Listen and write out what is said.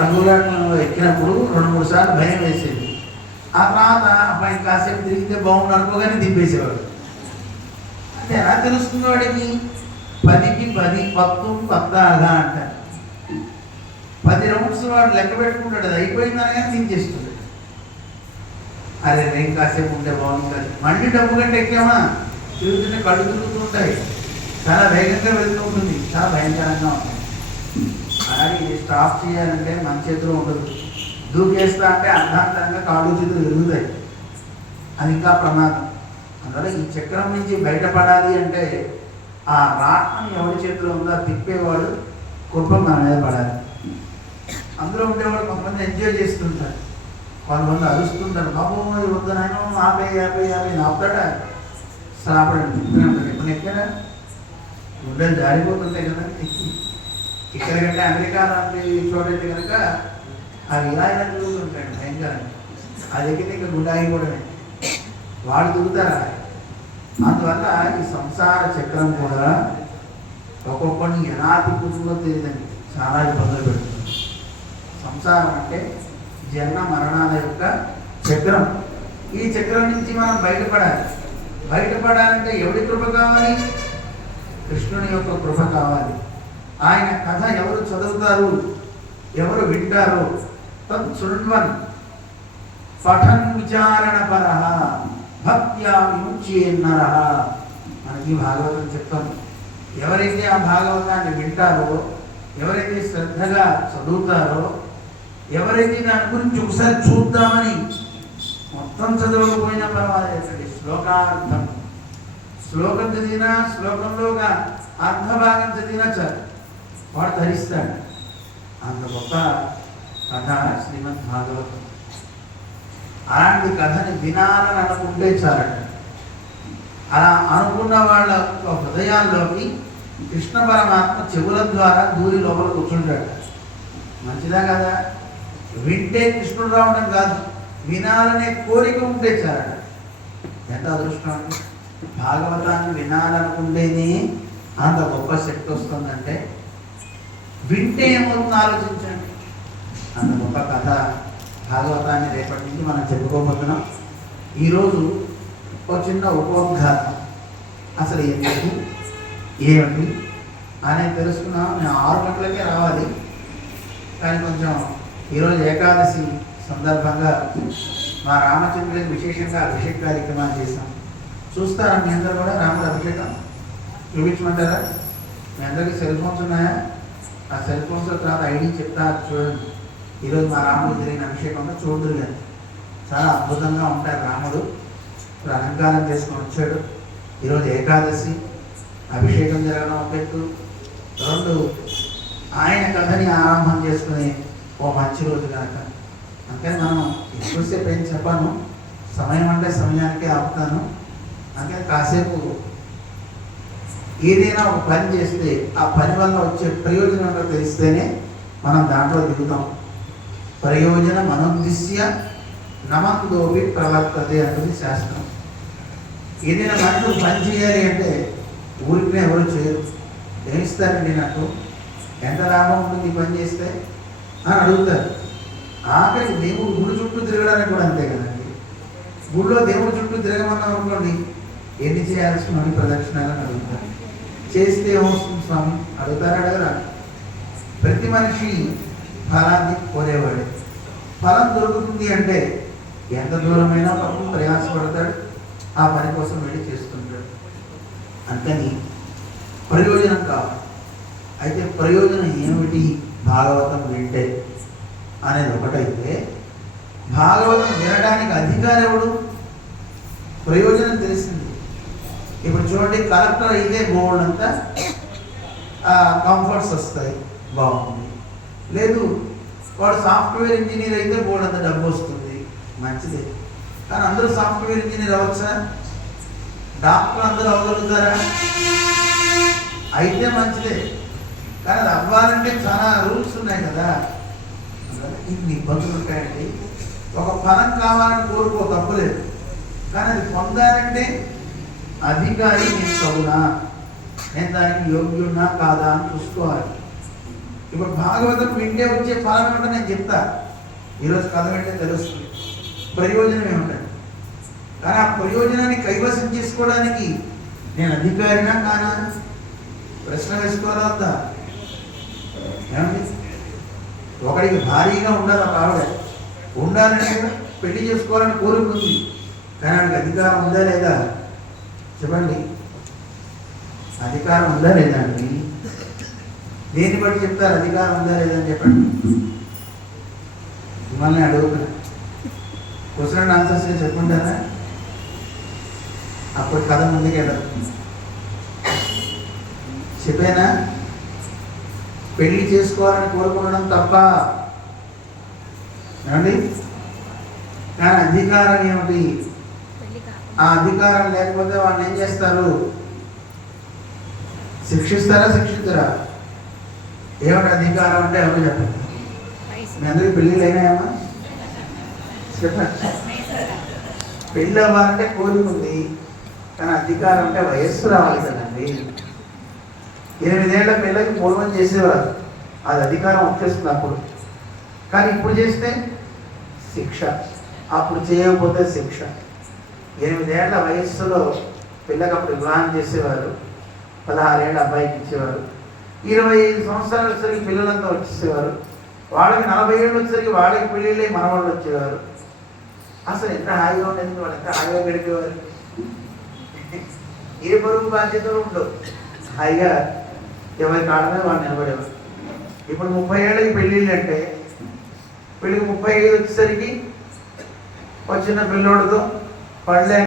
రంగురాటంలో ఎక్కినప్పుడు 2-3 సార్లు భయం వేసేది. ఆ తర్వాత అబ్బాయి కాసేపు తిరిగితే బాగుండు అనుకోగానే దింపేసేవాడు. అంటే ఎలా తెలుస్తుంది వాడికి? 10కి 10 10 10 అంటారు. 10 రౌండ్స్ వాడు లెక్క పెట్టుకుంటాడు. అది అయిపోయిందని కానీ దించేస్తుంది. అరే నేను కాసేపు ఉంటే బాగుంటుంది. మళ్ళీ డబ్బు కంటే ఎక్కామా, తిరుగుతుంటే కళ్ళు తిరుగుతుంటాయి, చాలా వేగంగా వెళ్తూ ఉంటుంది, చాలా భయంకరంగా ఉంటుంది. అలాగే స్టాప్ చేయాలంటే మన చేతిలో ఉండదు. దూకేస్తా అంటే అర్ధాంతరంగా కాళ్ళు చేతులు విరుగుతాయి. అది ఇంకా ప్రమాదం. అందువల్ల ఈ చక్రం నుంచి బయటపడాలి అంటే ఆ రాట్నం ఎవరి చేతిలో ఉందో తిప్పేవాడు కృప మన మీద పడాలి. అందులో ఉండేవాడు కొంతమంది ఎంజాయ్ చేస్తుంటారు, కొంతమంది అరుస్తుంటారు, బాబు ఇది వద్దు నాయన ఆపే ఆపుతాడా సాపడండి. ఇప్పుడు ఎక్కడ గుండెలు జారిపోతుంటాయి కదా. ఇక్కడ కంటే అమెరికా లాంటి చోటైతే కనుక అవి ఇలా తిరుగుతుంటాయి భయంకరంగా. అది ఎక్కితే ఇంకా గుండె ఆగిపోవడమే. వాడు దిగుతారా. అందువల్ల ఈ సంసార చక్రం కూడా ఒక్కొక్కడిని ఎలా తిప్పుతుందో తెలియదండి, చాలా ఇబ్బందులు పెడుతుంది. సంసారం అంటే జన్మ మరణాల యొక్క చక్రం. ఈ చక్రం నుంచి మనం బయటపడాలి. బయటపడాలంటే ఎవరి కృప కావాలి? కృష్ణుని యొక్క కృప కావాలి. ఆయన కథ ఎవరు చదువుతారు, ఎవరు వింటారు? తత్ శృణ్వన్ పఠన్ విచారణ పరః భక్త్యా విముచ్యేన్నరః. మనకి భాగవతం చెప్తాం. ఎవరైతే ఆ భాగవతాన్ని వింటారో, ఎవరైతే శ్రద్ధగా చదువుతారో, ఎవరైతే దాని గురించి ఒకసారి చూద్దామని మొత్తం చదవకపోయినా పర్వాలేదండి, శ్లోకార్థం శ్లోకం చదివినా, శ్లోకంలోగా అర్ధభాగం చదివినా చాలు, వాడు ధరిస్తాడు. అంత గొప్ప కథ శ్రీమద్ భాగవతం. అలాంటి కథని వినాలని అనుకుంటే చాలండి. అలా అనుకున్న వాళ్ళ హృదయాల్లోకి కృష్ణ పరమాత్మ చెవుల ద్వారా దూరి లోపల కూర్చుంటాడు. మంచిదా కదా? వింటే కృష్ణుడు రావడం కాదు, వినాలనే కోరిక ఉంటే చాలండి. ఎంత అదృష్టం! భాగవతాన్ని వినాలనుకుంటేనే అంత గొప్ప శక్తి వస్తుందంటే వింటే ఏమవుతుందో ఆలోచించండి. అంత గొప్ప కథ భాగవతాన్ని రేపటి నుంచి మనం చెప్పుకోబోతున్నాం. ఈరోజు ఒక చిన్న ఉపోద్ఘాతం, అసలు ఎందుకు ఏమిటి అనేది తెలుసుకున్నాం. మేము 6 గంటలకే రావాలి, కానీ కొంచెం ఈరోజు ఏకాదశి సందర్భంగా మా రామచంద్రుడికి విశేషంగా అభిషేక కార్యక్రమాలు చేశాం. చూస్తారా మీ అందరూ కూడా రాముడు అభిషేకం? చూపించమంటారా? మీ అందరికీ సెల్ ఫోన్స్ ఉన్నాయా? ఆ సెల్ ఫోన్స్ తర్వాత ఐడి చెప్తా చూడండి. ఈరోజు మా రాముడు జరిగిన అభిషేకంలో చూడరు కానీ చాలా అద్భుతంగా ఉంటారు. రాముడు ఇప్పుడు అలంకారం చేసుకొని వచ్చాడు. ఈరోజు ఏకాదశి, అభిషేకం జరగడం ఒక ఎత్తు, 2 ఆయన కథని ఆరంభం చేసుకునే ఓ మంచి రోజు కనుక. అందుకని మనం ఎక్కువసేపు ఏం చెప్పాను, సమయం అంటే సమయానికే ఆపుతాను. అందుకని కాసేపు ఏదైనా ఒక పని చేస్తే ఆ పని వల్ల వచ్చే ప్రయోజనం తెలిస్తేనే మనం దాంట్లో దిగుతాం. ప్రయోజనం అనుద్దిశ్య నమందోపి ప్రవర్తతే అంటుంది శాస్త్రం. ఏదైనా మనకు పని చేయాలి అంటే ఊరికి ఎవరు చేయరు. ఏమిస్తారండి నాకు, ఎంత లాభం ఉంటుంది ఈ పని చేస్తే అని అడుగుతారు. ఆఖరికి దేవుడు గుడి చుట్టూ తిరగడానికి కూడా అంతే కదండి. గుడిలో దేవుడి చుట్టూ తిరగమన్నాం అనుకోండి, ఎన్ని చేయాల్సి మళ్ళీ ప్రదక్షిణాలని అడుగుతారు. చేస్తే ఏమవుతుంది స్వామి అడుగుతారా? అడగరా? ప్రతి మనిషి ఫలాన్ని కోరేవాడే. ఫలం దొరుకుతుంది అంటే ఎంత దూరమైనా పాపం ప్రయాసపడతాడు, ఆ పని కోసం వెళ్ళి చేస్తుంటాడు. అంతని ప్రయోజనం కావాలి. అయితే ప్రయోజనం ఏమిటి భాగవతం వింటే అనేది ఒకటైతే, భాగవతం వినడానికి అధికారం ఎవడు? ప్రయోజనం తెలిసింది. ఇప్పుడు చూడండి, కలెక్టర్ అయితే బోర్డు అంతా కంఫర్ట్స్ వస్తాయి, బాగుంది. లేదు వాడు సాఫ్ట్వేర్ ఇంజనీర్ అయితే బోర్డు అంత డబ్బు వస్తుంది, మంచిదే. కానీ అందరూ సాఫ్ట్వేర్ ఇంజనీర్ అవ్వచ్చా? డాక్టర్ అందరూ అవ్వగలుగుతారా? అయితే మంచిదే, కానీ అది అవ్వాలంటే చాలా రూల్స్ ఉన్నాయి కదా. ఇన్ని ఇబ్బందులు ఉంటాయండి. ఒక ఫలం కావాలని కోరుకో, తప్పులేదు. కానీ అది పొందాలంటే అధికారి నేను తగునా, నేను దానికి యోగ్యున్నా కాదా అని చూసుకోవాలి. ఇప్పుడు భాగవతం వింటే వచ్చే ఫలం ఏమిటో నేను చెప్తా. ఈరోజు కథ వింటే తెలుస్తుంది ప్రయోజనం ఏమిటండి. కానీ ఆ ప్రయోజనాన్ని కైవసం చేసుకోవడానికి నేను అధికారినా కానా ప్రశ్న వేసుకోవాలా? ఏమండి, ఒకడికి భారీగా ఉండాలి, ఒక ఆవిడ ఉండాలంటే పెళ్లి చేసుకోవాలని కోరుకుంది, కానీ ఆవిడకి అధికారం ఉందా లేదా చెప్పండి? అధికారం ఉందా లేదా అండి? దేన్ని బట్టి చెప్తారు అధికారం ఉందా లేదా అని చెప్పండి? మిమ్మల్ని అడుగుతున్నా, క్వశ్చన్ అండ్ ఆన్సర్స్ చెప్పుకుంటారా? అప్పుడు కథ ముందుకు వెళ్ళదు. చెప్పేనా? పెళ్లి చేసుకోవాలని కోరుకోవడం తప్ప ఏమండి? కానీ అధికారం ఏమిటి? ఆ అధికారం లేకపోతే వాళ్ళని ఏం చేస్తారు? శిక్షిస్తారా శిక్షిస్తారా? ఏమిటి అధికారం అంటే ఎవరు చెప్పండి? మీ అందరికీ పెళ్ళిళ్ళు అయినాయమ్మా? చెప్పండి. పెళ్ళి అవ్వాలంటే కోరుకుంది, కానీ అధికారం అంటే వయస్సు రావాలి కదండి. 8 ఏళ్ల పిల్లకి పూర్వం చేసేవారు, అది అధికారం వచ్చేస్తుంది అప్పుడు. కానీ ఇప్పుడు చేస్తే శిక్ష, అప్పుడు చేయకపోతే శిక్ష. 8 ఏళ్ల వయస్సులో పిల్లకి అప్పుడు వివాహం చేసేవారు, 16 ఏళ్ళ అబ్బాయికి ఇచ్చేవారు. 25 సంవత్సరాలు వచ్చేసరికి పిల్లలంతా వచ్చేసేవారు. వాళ్ళకి 40 ఏళ్ళు వచ్చేసరికి వాళ్ళకి పెళ్ళిళ్ళే మనవాళ్ళు వచ్చేవారు. అసలు ఎంత హాయిగా ఉండేది, వాళ్ళు ఎంత హాయిగా గడిపేవారు. ఏ బరువు బాధ్యతలు ఉండవు, హాయిగా ఎవరి కాళ్ళ మీద వాళ్ళు నిలబడేవారు. ఇప్పుడు 30 ఏళ్ళకి పెళ్ళిళ్ళు అంటే పెళ్ళికి 35 వచ్చేసరికి వచ్చిన పిల్లోడితో పళ్ళే